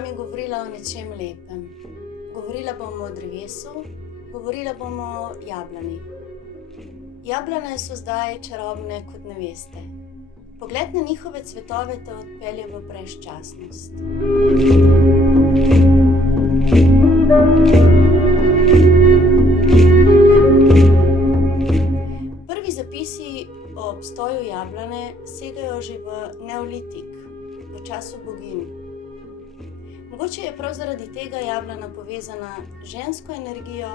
vami govorila o nečem lepem. Govorila bomo o drevesu, govorila bomo o jablani. Jablane so zdaj čarobne, kot ne veste. Pogled na njihove cvetove te odpelje v brezčasnost. Prvi zapisi o obstoju jablane segajo že v neolitik, v času boginj. Mogoče je prav zaradi tega jablana povezana z žensko energijo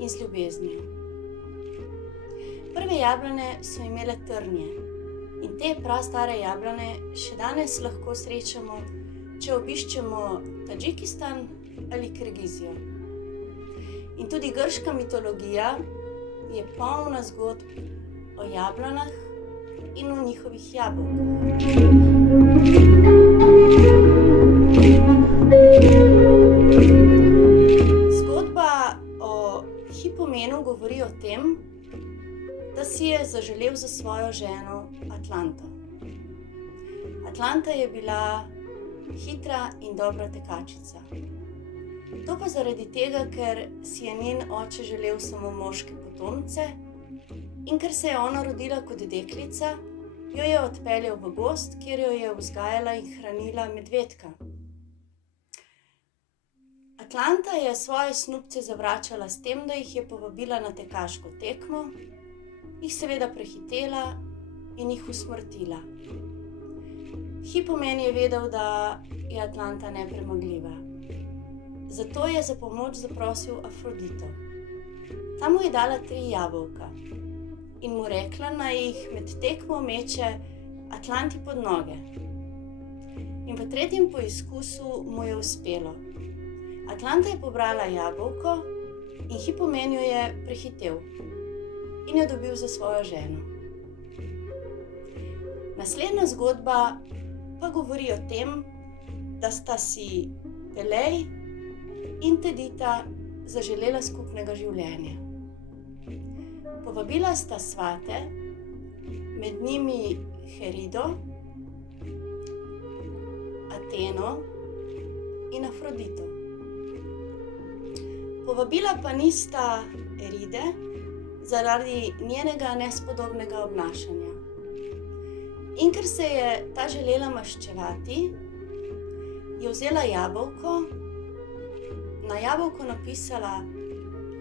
in z ljubeznijo. Prve jablane so imele trnje in te prastare jablane še danes lahko srečamo, če obiščemo Tadžikistan ali Kirgizijo. In tudi grška mitologija je polna zgodb o jablanah in o njihovih jabolkah. Zgodba o Hipomenu govori o tem, da si je zaželel za svojo ženo Atlanto. Atlanta je bila hitra in dobra tekačica. To pa zaradi tega, ker si je njen oče želel samo moške potomce in ker se je ona rodila kot deklica, jo je odpeljal v gozd, kjer jo je vzgajala in hranila medvedka. Atlanta je svoje snubce zavračala s tem, da jih je povabila na tekaško tekmo, jih seveda prehitela in jih usmrtila. Hipomen je vedel, da je Atlanta nepremagljiva. Zato je za pomoč zaprosil Afrodito. Ta mu je dala 3 jabolka in mu rekla, naj jih med tekmo meče Atlanti pod noge. In v 3. poizkusu mu je uspelo. Atlanta je pobrala jabolko in Hipomen jo je prehitel in jo dobil za svojo ženo. Naslednja zgodba pa govori o tem, da sta si Pelej in Tedita zaželela skupnega življenja. Povabila sta svate, med njimi Herido, Ateno in Afrodito. Povabila pa nista Eride zaradi njenega nespodobnega obnašanja. In ker se je ta želela maščevati, je vzela jabolko, na jabolko napisala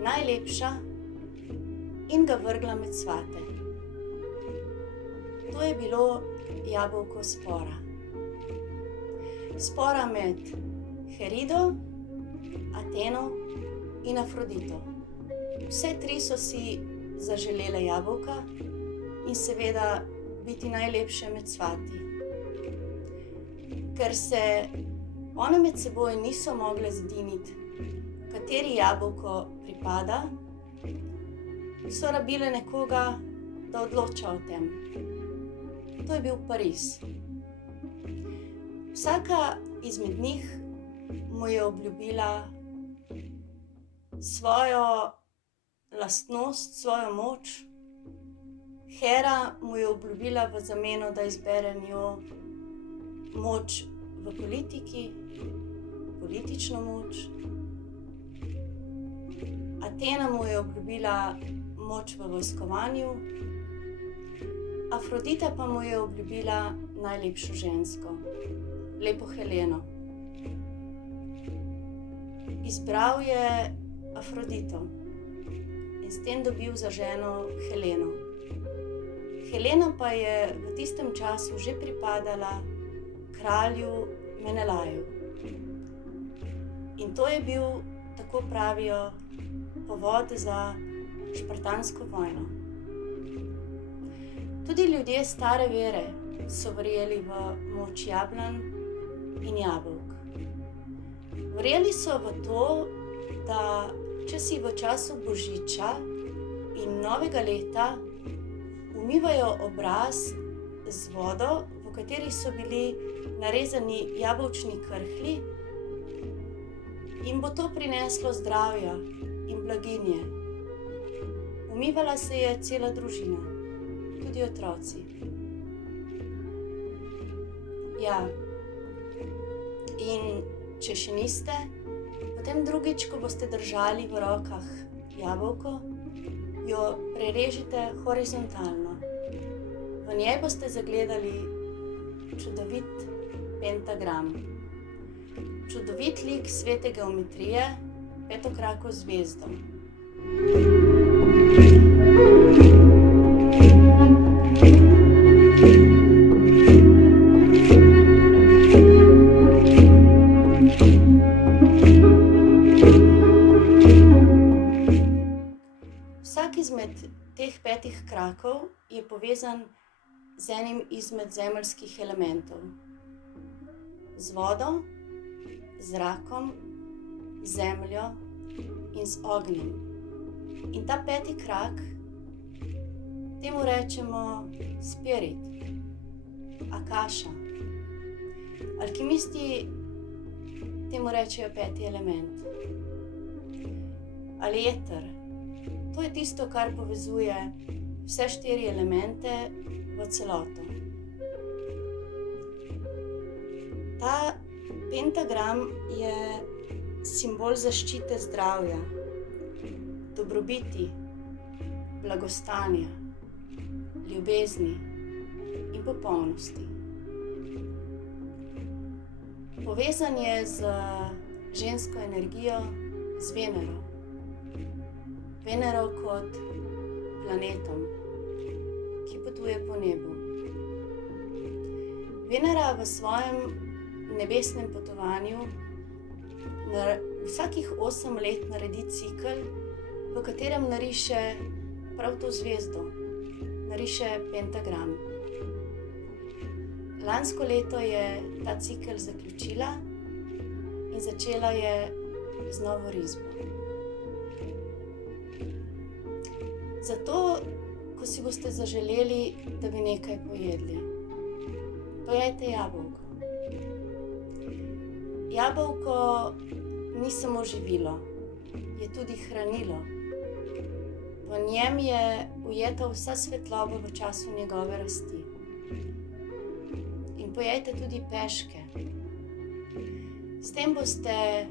najlepša in ga vrgla med svate. To je bilo jabolko spora. Spora med Herido, Ateno in Afrodito. Vse 3 so si zaželele jabolka in seveda biti najlepše med svati. Ker se one med seboj niso mogle zediniti, kateri jabolko pripada, so rabile nekoga, da odloča o tem. To je bil Pariz. Vsaka izmed njih mu je obljubila svojo lastnost, svojo moč. Hera mu je obljubila v zameno, da izbere njo moč v politiki, politično moč. Atena mu je obljubila moč v vojskovanju, Afrodita pa mu je obljubila najlepšo žensko, lepo Heleno. Izbral je Afrodito in s tem dobil za ženo Heleno. Helena pa je v tistem času že pripadala kralju Menelaju. In to je bil, tako pravijo, povod za špartansko vojno. Tudi ljudje stare vere so verjeli v moč jablan in jabolk. Verjeli so v to, da če si v času božiča in novega leta umivajo obraz z vodo, v kateri so bili narezani jabolčni krhlji, jim bo to prineslo zdravja in blaginje. Umivala se je cela družina, tudi otroci. Ja, in Če še niste, potem drugič, ko boste držali v rokah jabolko, jo prerežite horizontalno. V njej boste zagledali čudovit pentagram. Čudovit lik svete geometrije, petokrako zvezdo. Vsak izmed teh 5 krakov je povezan z enim izmed zemeljskih elementov. Z vodo, z zrakom, z zemljo in z ognjem. In ta 5. krak, temu rečemo spirit, akaša. Alkimisti temu rečejo 5. element. Ali eter. To je tisto, kar povezuje vse 4 elemente v celoto. Ta pentagram je simbol zaščite zdravja, dobrobiti, blagostanja, ljubezni in popolnosti. Povezan je z žensko energijo, z Venero. Venero kot planetom, ki potuje po nebu. Venera v svojem nebesnem potovanju vsakih 8 let naredi cikel, v katerem nariše prav to zvezdo, nariše pentagram. Lansko leto je ta cikel zaključila in začela je z novo risbo. Zato, ko si boste zaželeli, da bi nekaj pojedli, pojejte jabolko. Jabolko ni samo živilo, je tudi hranilo. V njem je ujeta vsa svetloba v času njegove rasti. In pojejte tudi peške. S tem boste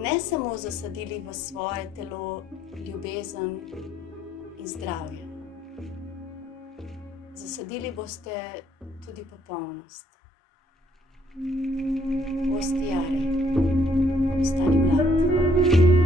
ne samo zasadili v svoje telo ljubezen in zdravje. Zasadili boste tudi popolnost. Osti jare, ostani mlad.